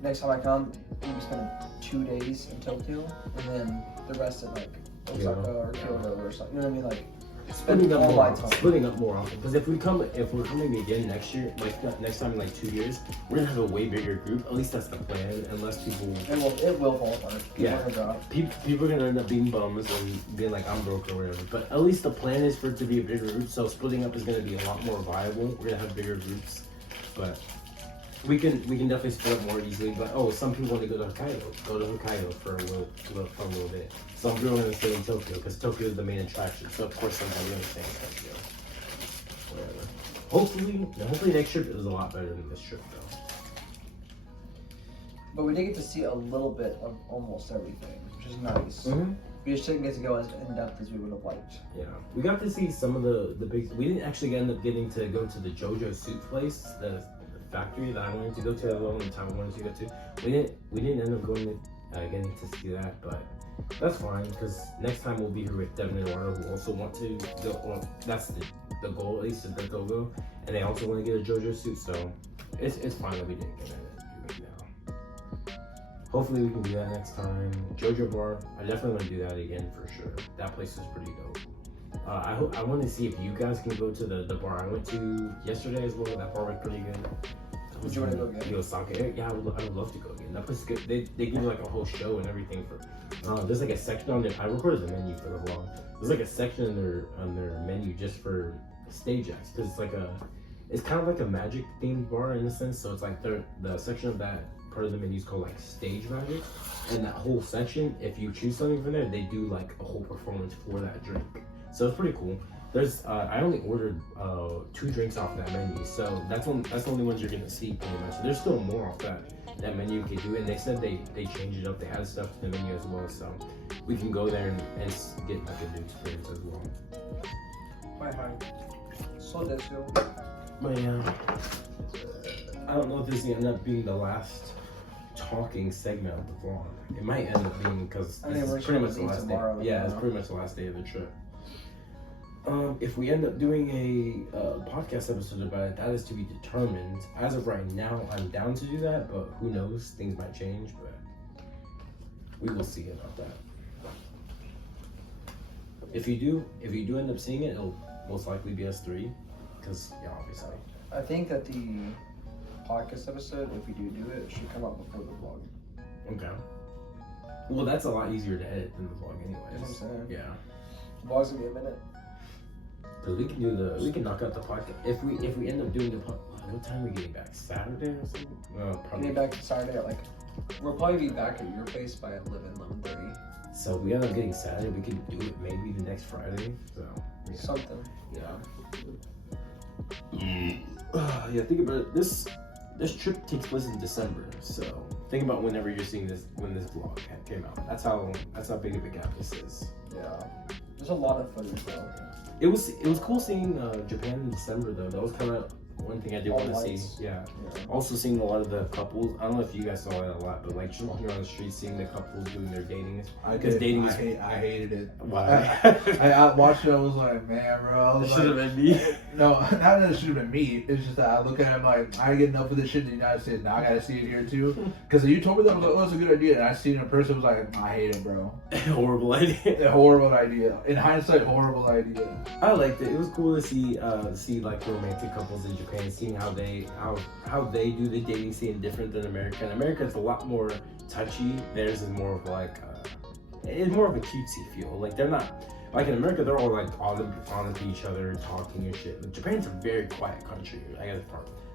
next time I come, we'll be spending 2 days in Tokyo, and then the rest in like Osaka or Kyoto or something. You know what I mean? Like splitting up all more my often. time. Splitting up more often. Because if we're coming again next year, like next time in like 2 years, we're gonna have a way bigger group. At least that's the plan. Unless people. It will fall apart. Yeah. People are gonna end up being bums and being like, I'm broke or whatever. But at least the plan is for it to be a bigger group. So splitting up is gonna be a lot more viable. We're gonna have bigger groups, but. We can definitely split up more easily, but some people want to go to Hokkaido. Go to Hokkaido for a little bit. Some people are gonna stay in Tokyo because Tokyo is the main attraction. So of course somebody's gonna stay in Tokyo. Whatever. Hopefully next trip is a lot better than this trip though. But we did get to see a little bit of almost everything, which is nice. Mm-hmm. We just didn't get to go as in depth as we would have liked. Yeah, we got to see some of the big. We didn't actually end up getting to go to the JoJo suit place, the factory that I wanted to go to, alone the time I wanted to go to. We didn't end up going to getting to see that, but that's fine because next time we'll be here with Devin and Eduardo who also want to go. Well, that's the goal at least is that they'll go, and they also want to get a JoJo suit. So it's fine that we didn't get that right now. Hopefully we can do that next time. JoJo Bar, I definitely want to do that again for sure. That place is pretty dope. I want to see if you guys can go to the bar I went to yesterday as well. That bar was pretty good. Would you want to go again? Osaka. Yeah, I would love to go again. That place is good. They give like a whole show and everything for. There's like a section on there. I recorded the menu for the vlog. There's like a section on their menu just for stage acts because it's kind of like a magic themed bar in a sense. So it's like the section of that part of the menu is called like stage magic, and that whole section, if you choose something from there, they do like a whole performance for that drink. So it's pretty cool. There's I only ordered 2 drinks off that menu, so that's the only ones you're gonna see pretty much. There's still more off that menu you can do, and they said they changed it up. They added stuff to the menu as well, so we can go there and get like a new experience as well. Hi. So that's you. But yeah, I don't know if this is gonna end up being the last talking segment of the vlog. It might end up being because it's pretty much the last day. Yeah, it's pretty much the last day of the trip. If we end up doing a podcast episode about it, that is to be determined. As of right now, I'm down to do that, but who knows? Things might change, but we will see about that. If you do end up seeing it, it'll most likely be us 3, because yeah, obviously. I think that the podcast episode, if we do it, should come out before the vlog. Okay. Well, that's a lot easier to edit than the vlog, anyways. That's what I'm saying. Yeah. The vlog's gonna be a minute. Cause we can knock out the podcast if we end up doing the what time are we getting back? Saturday or something? Probably. Getting back Saturday at we'll probably be back at your place by 11:30. So we end up getting Saturday. We can do it maybe the next Friday. So yeah. Something. Yeah. Yeah. Think about it. This trip takes place in December. So think about whenever you're seeing this when this vlog came out. That's how big of a gap this is. Yeah. There's a lot of footage though. It was cool seeing Japan in December though. That was kind of one thing I did want to see. Yeah. Also seeing a lot of the couples. I don't know if you guys saw that a lot, but like just walking around the street, seeing the couples doing their dating. I hated it. Why? I watched it. I was like, man, bro. It should have been me. No, not that it should have been me. It's just that I look at it, I'm like, I get enough of this shit in the United States. Now I gotta see it here too. Because you told me that, I was like, oh, it's a good idea. And I seen it in person. I was like, I hate it, bro. Horrible idea. A horrible idea. In hindsight, horrible idea. I liked it. It was cool to see like romantic couples in Japan, seeing how they do the dating scene different than America. In America, it's a lot more touchy. Theirs is more of like it's more of a cutesy feel. Like they're not like in America, they're all like on to each other, talking and shit. But Japan's a very quiet country. I guess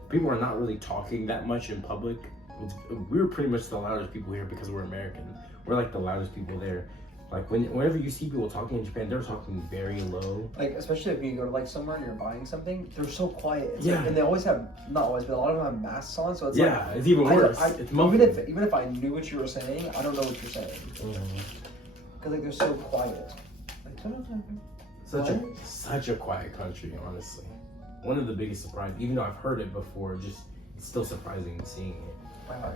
people are not really talking that much in public. We're pretty much the loudest people here because we're American. We're like the loudest people there. Like whenever you see people talking in Japan, they're talking very low. Like especially if you go to like somewhere and you're buying something, they're so quiet. It's yeah. And they always have, not always, but a lot of them have masks on, so it's it's even worse. It's even if I knew what you were saying, I don't know what you're saying. Because like they're so quiet. Like such a quiet country, honestly. One of the biggest surprises, even though I've heard it before, just it's still surprising seeing it. Wow.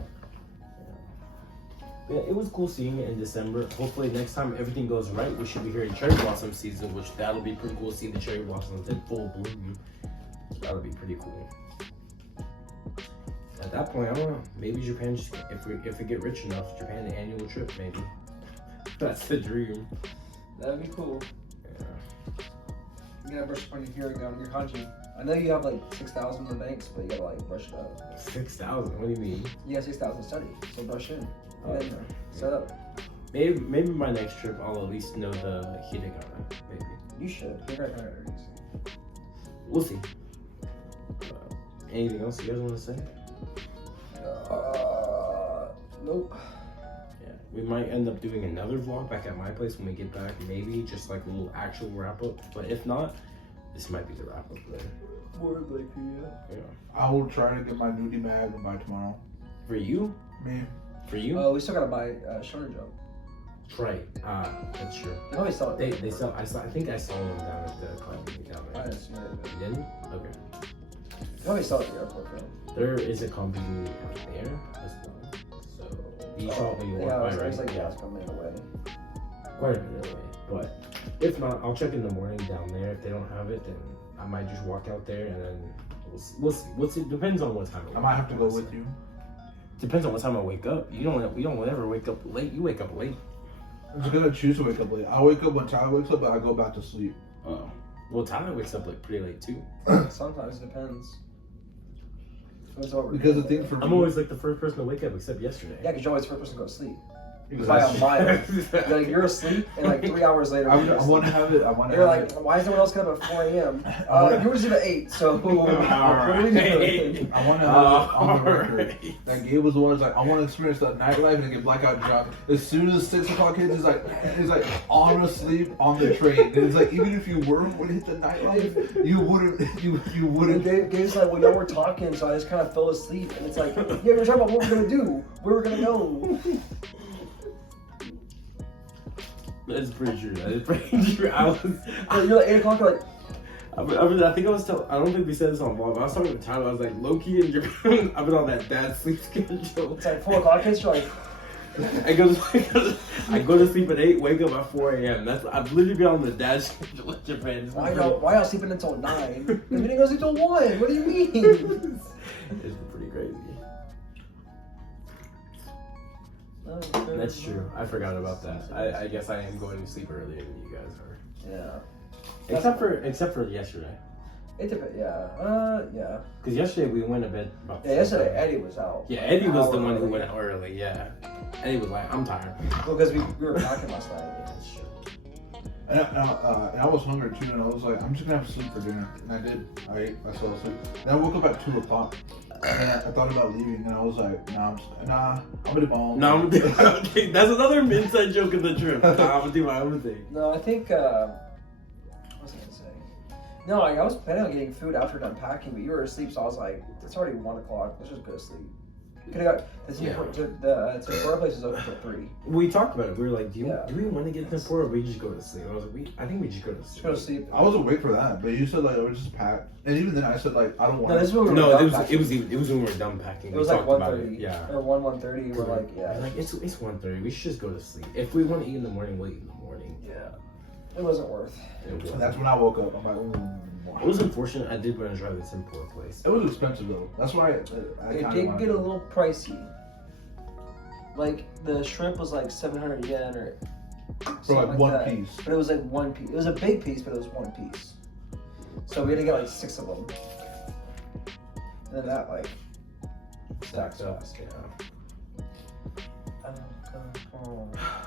Yeah, it was cool seeing it in December. Hopefully next time everything goes right, we should be here in cherry blossom season, which that'll be pretty cool to see the cherry blossoms in full bloom. That'll be pretty cool. At that point, I don't know. Maybe Japan, just if we get rich enough, Japan an annual trip, maybe. That's the dream. That'd be cool. Yeah. You gotta brush up on your hearing on your kanji. I know you have like 6,000 in the banks, but you gotta like brush it up. 6,000? What do you mean? You got 6,000 study, so brush in. Get in there. Set up. Maybe my next trip I'll at least know the hiragana. Maybe. You should. Hiragana are easy. We'll see. Anything else you guys want to say? Nope. Yeah, we might end up doing another vlog back at my place when we get back. Maybe just like a little actual wrap up. But if not, this might be the wrap up there. More likely, yeah. I will try to get my nudie mag by tomorrow. For you? Me. For you? Oh, we still gotta buy Shonen Jump. Right. That's true. They probably sell it. They sell. I think I saw them down at the club down I there. assume it. You didn't? Okay. They probably sell it at the airport though. There is a company out there as well. So you saw it when you walked Yeah, by, it right? was like gas coming away. Quite a bit away. But if not, I'll check in the morning down there. If they don't have it, then I might just walk out there and then we'll see. We'll see. Depends on what time. I might have to go with you. Depends on what time I wake up. We don't ever wake up late. You wake up late. It's because I choose to wake up late. I wake up when Tyler wakes up, but I go back to sleep. Oh. Well, Tyler wakes up like pretty late too. Sometimes it depends. Depends on what we're Because the doing. thing for me, I'm always like the first person to wake up except yesterday. Yeah, because you're always the first person to go to sleep. Exactly. By a mile. Like you're asleep, and like 3 hours later, I you're asleep. want to have it. I want to You're have like, it. why is no one else getting up at 4 a.m.? You were just at 8, so what are we doing? I want to have it on the record. Alright. That Gabe was the one who's like, I want to experience that nightlife and get blackout drunk. As soon as 6 o'clock hits, he's like on asleep on the train. And it's like, even if you were to hit the nightlife, you wouldn't. You wouldn't. Gabe's like, well, y'all were talking, so I just kind of fell asleep. And it's like, yeah, we were talking about what we're going to do. Where we're going to go. That's pretty true. That is pretty true. You're like 8 o'clock, you're like, I think I was telling. I don't think we said this on vlog. But I was talking to Tyler. I was like, low key in Japan. I've been on that dad sleep schedule. it's like 4 o'clock hits, you're like, I go to sleep at 8, wake up at 4 a.m. I've literally been on the dad schedule in Japan. why y'all sleeping until 9? The meeting goes until 1. What do you mean? It's pretty crazy. That's true. I forgot about that. I guess I am going to sleep earlier than you guys are. Yeah. Except for yesterday. It depends, yeah. Yeah. Because yesterday we went to bed about. Yeah, yesterday Eddie was out. Yeah, Eddie was the Hour one who early. went out early. Yeah. Eddie was like, I'm tired. Well, because we were talking last night. Yeah, that's true. And I was hungry too, and I was like, I'm just gonna have to sleep for dinner. And I did. I ate. I fell asleep. Then I woke up at 2 o'clock. And I thought about leaving, and I was like, I'm gonna do my own No, thing. okay, that's another inside joke of the trip. I'm gonna do my own thing. No, I think, what was I gonna say? No, like, I was planning on getting food after done packing, but you were asleep, so I was like, it's already 1 o'clock, let's just go to sleep. Could have got, the Tempura place is open till 3. We talked about it. We were like, do Yeah. we want to get tempura or we just go to sleep? I was like, I think we just go to Just sleep. go to sleep. I was awake for that, but you said like, I would just pack. And even then, I said like, I don't want. No, this is when we were No, done it packing. was when we were done packing. It was We like talked about 1:30. Yeah. Or 1:30, we're like, yeah. We're like, it's 1:30. We should just go to sleep. If we want to eat in the morning, we'll eat in the morning. Yeah. It wasn't worth. And that's when I woke up. I'm like, It was unfortunate. I did want to try the tempura place. It was expensive though. That's why I It kinda did wanted get to a go. little pricey. Like, the shrimp was like 700 yen or For something like one that. piece. But it was like 1 piece. It was a big piece, but it was 1 piece. So we had to get like 6 of them. And then that like stacks up. fast. Yeah.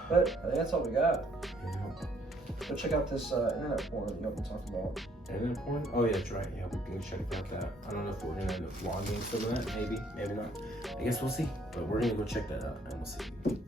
But I think that's all we got. Yeah. Go check out this internet porn that y'all been talking about. Internet porn? Oh yeah, that's right. Yeah, we can check out that. I don't know if we're gonna end up vlogging some of that. Maybe, maybe not. I guess we'll see. But we're gonna go check that out and we'll see.